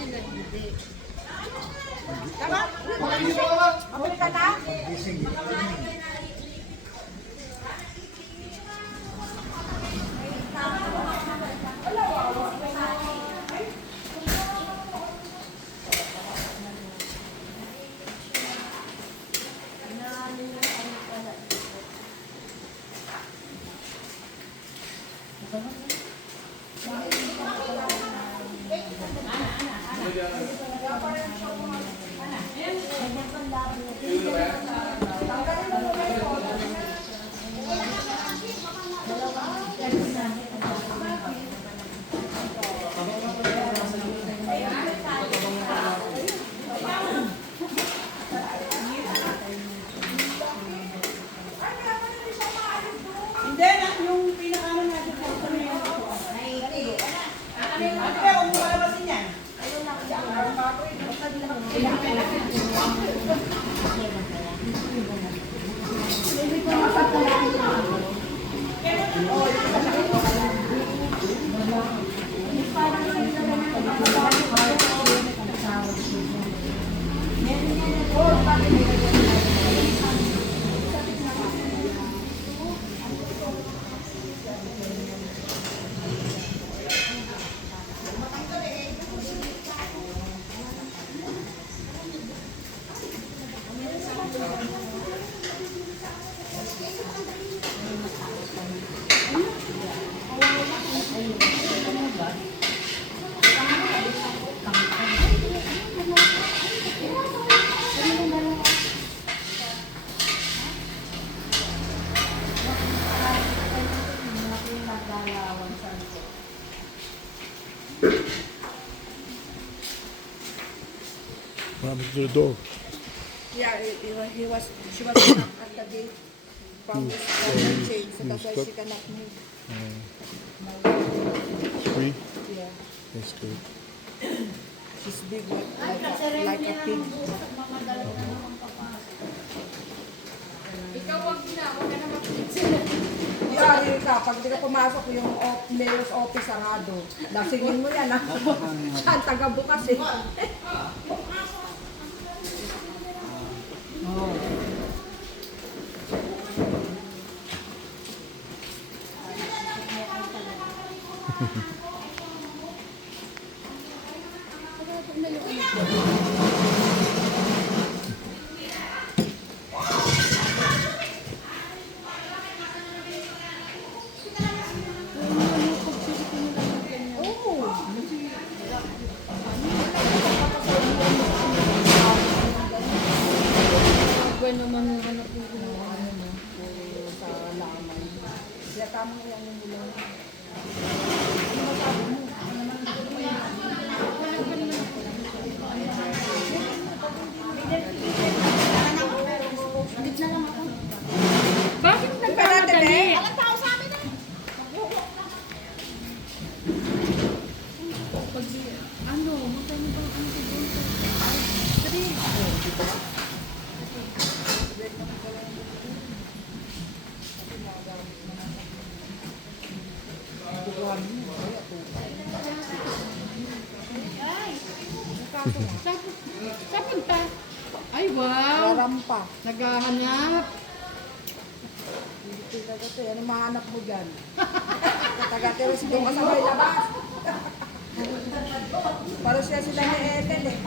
sila hindi. Tama? Mabalik ka na? What happened to the dog? Yeah, she was at the gate. From the chain, so that's why she cannot move. Free? Yeah. That's good. She's big like a pig. Ikaw wag na, wag na makinig sila. Yeah, yun ka. Pag di ka pumasok yung mayor's office sarado, lasingin mo yan, ha? Siya ang taga-bukas, eh. Bueno, manuhanap yung Sa laman. Kaya tama yan yung ulan. Bakit nagkamadali? Anong tao sa amin na? Ano, magkano bang ano ko doon? Sabi, sa punta. Ay, wow! Rarampa. Naghahanap. Hindi ka ito. Ano mahanap mo dyan? Taga-teres doon ka sa may labas. Para siya sila ni Ethel, eh.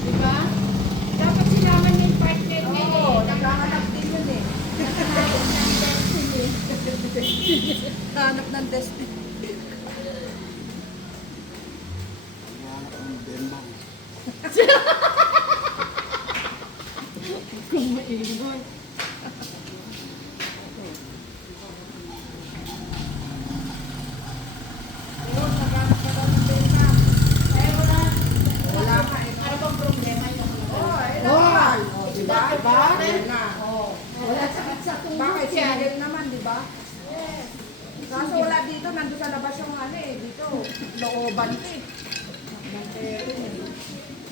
Diba? Dapat silaman yung partner niya Oo, naghahanap din yun, eh. Hanap ng destiny. Kung maingay. Wala ka, eh. Ano bang problema yung diba? Diba? Na. Wala sakit sa Bakit? tuhod yan. Single naman, diba? Kaso wala dito, nandun sa labas yung ano eh, dito, looban eh.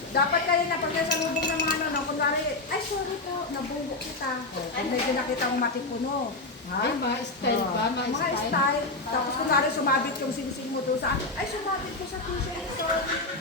Dapat kayo na pag sa lubong ng mga ano, kunwari, ay sorry po, nabugo kita. Kung may nakita mong matipuno, Ha? Ay, mga style Oo. ba? Mga Mga style? style. Tapos kunwari sumabit yung singsing mo doon sa, ay sumabit ko sa t-shirt, sorry.